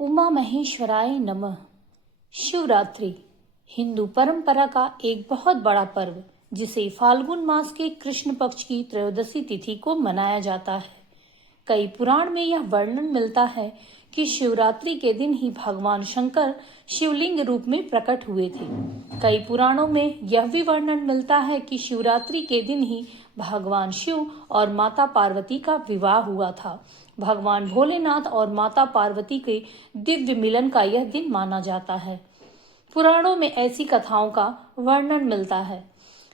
उमा महेश्वराय नमः। शिवरात्रि हिंदू परंपरा का एक बहुत बड़ा पर्व जिसे फाल्गुन मास के कृष्ण पक्ष की त्रयोदशी तिथि को मनाया जाता है। कई पुराण में यह वर्णन मिलता है कि शिवरात्रि के दिन ही भगवान शंकर शिवलिंग रूप में प्रकट हुए थे। कई पुराणों में यह भी वर्णन मिलता है कि शिवरात्रि के दिन ही भगवान शिव और माता पार्वती का विवाह हुआ था। भगवान भोलेनाथ और माता पार्वती के दिव्य मिलन का यह दिन माना जाता है। पुराणों में ऐसी कथाओं का वर्णन मिलता है।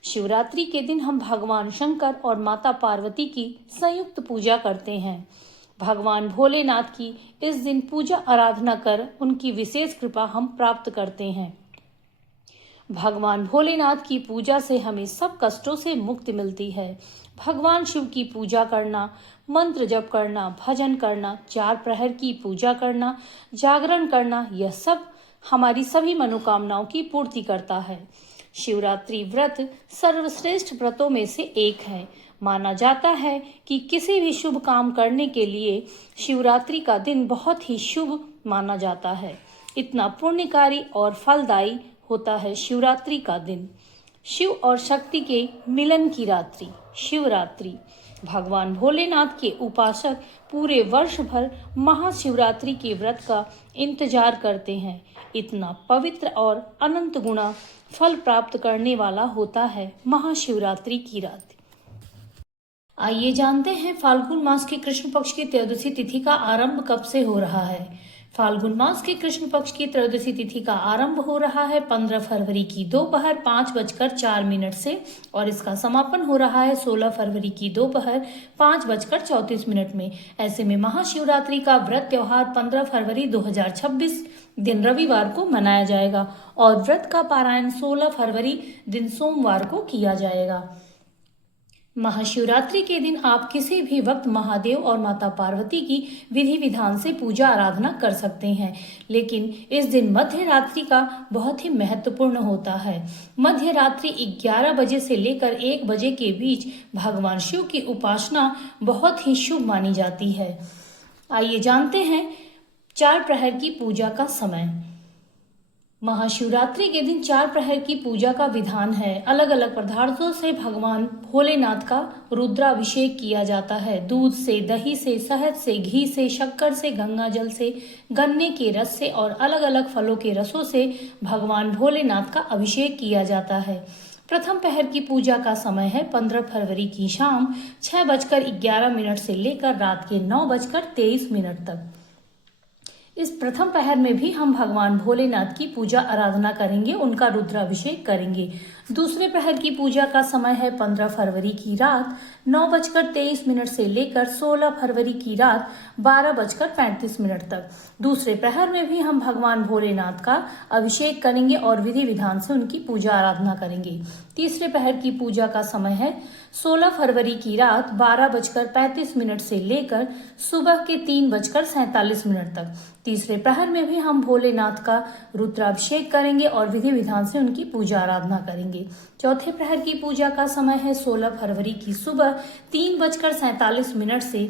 शिवरात्रि के दिन हम भगवान शंकर और माता पार्वती की संयुक्त पूजा करते हैं। भगवान भोलेनाथ की इस दिन पूजा आराधना कर उनकी विशेष कृपा हम प्राप्त करते हैं। भगवान भोलेनाथ की पूजा से हमें सब कष्टों से मुक्ति मिलती है। भगवान शिव की पूजा करना, मंत्र जप करना, भजन करना, 4 प्रहर की पूजा करना, जागरण करना, यह सब हमारी सभी मनोकामनाओं की पूर्ति करता है। शिवरात्रि व्रत सर्वश्रेष्ठ व्रतों में से एक है। माना जाता है कि किसी भी शुभ काम करने के लिए शिवरात्रि का दिन बहुत ही शुभ माना जाता है। इतना पुण्यकारी और फलदायी होता है शिवरात्रि का दिन। शिव और शक्ति के मिलन की रात्रि शिवरात्रि। भगवान भोलेनाथ के उपासक पूरे वर्ष भर महाशिवरात्रि के व्रत का इंतजार करते हैं। इतना पवित्र और अनंत गुणा फल प्राप्त करने वाला होता है महाशिवरात्रि की रात्रि। आइए जानते हैं फाल्गुन मास के कृष्ण पक्ष की त्रयोदशी तिथि का आरंभ कब से हो रहा है। फाल्गुन मास के कृष्ण पक्ष की त्रयोदशी तिथि का आरंभ हो रहा है 15 फरवरी की दोपहर 5:04 से और इसका समापन हो रहा है 16 फरवरी की दोपहर 5:34 में। ऐसे में महाशिवरात्रि का व्रत त्योहार 15 फरवरी 2026 दिन रविवार को मनाया जाएगा और व्रत का पारायण 16 फरवरी दिन सोमवार को किया जाएगा। महाशिवरात्रि के दिन आप किसी भी वक्त महादेव और माता पार्वती की विधि विधान से पूजा आराधना कर सकते हैं, लेकिन इस दिन मध्य रात्रि का बहुत ही महत्वपूर्ण होता है। मध्य रात्रि 11 बजे से लेकर 1 बजे के बीच भगवान शिव की उपासना बहुत ही शुभ मानी जाती है। आइए जानते हैं 4 प्रहर की पूजा का समय। महाशिवरात्रि के दिन 4 प्रहर की पूजा का विधान है। अलग अलग पदार्थों से भगवान भोलेनाथ का रुद्राभिषेक किया जाता है। दूध से, दही से, शहद से, घी से, शक्कर से, गंगा जल से, गन्ने के रस से और अलग अलग फलों के रसों से भगवान भोलेनाथ का अभिषेक किया जाता है। प्रथम पहर की पूजा का समय है 15 फरवरी की शाम 6:11 से लेकर रात के 9:23 तक। इस प्रथम पहर में भी हम भगवान भोलेनाथ की पूजा आराधना करेंगे, उनका रुद्राभिषेक करेंगे। दूसरे प्रहर की पूजा का समय है 15 फरवरी की रात 9:23 से लेकर 16 फरवरी की रात 12:35 तक। दूसरे प्रहर में भी हम भगवान भोलेनाथ का अभिषेक करेंगे और विधि विधान से उनकी पूजा आराधना करेंगे। तीसरे पहर की पूजा का समय है 16 फरवरी की रात 12:35 से लेकर सुबह के 3:47 तक। तीसरे प्रहर में भी हम भोलेनाथ का रुद्राभिषेक करेंगे और विधि विधान से उनकी पूजा आराधना करेंगे। चौथे प्रहर की पूजा का समय है 16 फरवरी की सुबह 3:47 से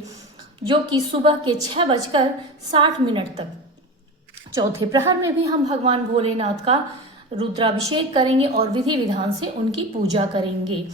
जो कि सुबह के 6:60 तक। चौथे प्रहर में भी हम भगवान भोलेनाथ का रुद्राभिषेक करेंगे और विधि विधान से उनकी पूजा करेंगे।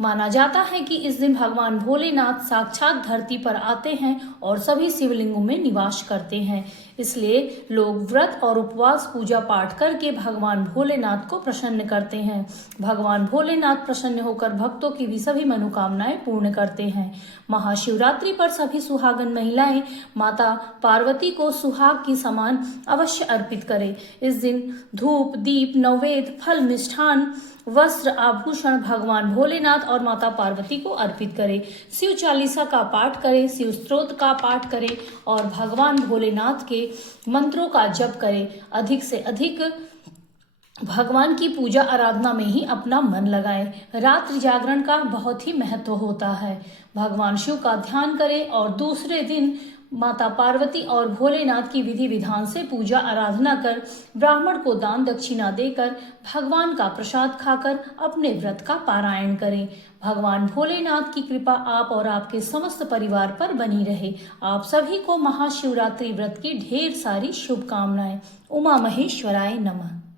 माना जाता है कि इस दिन भगवान भोलेनाथ साक्षात धरती पर आते हैं और सभी शिवलिंगों में निवास करते हैं। इसलिए लोग व्रत और उपवास पूजा पाठ करके भगवान भोलेनाथ को प्रसन्न करते हैं। भगवान भोलेनाथ प्रसन्न होकर भक्तों की भी सभी मनोकामनाएं पूर्ण करते हैं। महाशिवरात्रि पर सभी सुहागन महिलाएं माता पार्वती को सुहाग की समान अवश्य अर्पित करें। इस दिन धूप, दीप, नैवेद्य, फल, मिष्ठान, वस्त्र, आभूषण भगवान भोलेनाथ और माता पार्वती को अर्पित करें। शिव चालीसा का पाठ करें, शिव स्तोत्र का पाठ करें और भगवान भोलेनाथ के मंत्रों का जप करें। अधिक से अधिक भगवान की पूजा आराधना में ही अपना मन लगाएं। रात्रि जागरण का बहुत ही महत्व होता है। भगवान शिव का ध्यान करें और दूसरे दिन माता पार्वती और भोलेनाथ की विधि विधान से पूजा आराधना कर, ब्राह्मण को दान दक्षिणा देकर, भगवान का प्रसाद खाकर अपने व्रत का पारायण करें। भगवान भोलेनाथ की कृपा आप और आपके समस्त परिवार पर बनी रहे। आप सभी को महाशिवरात्रि व्रत की ढेर सारी शुभकामनाएं। उमा महेश्वराय नमः।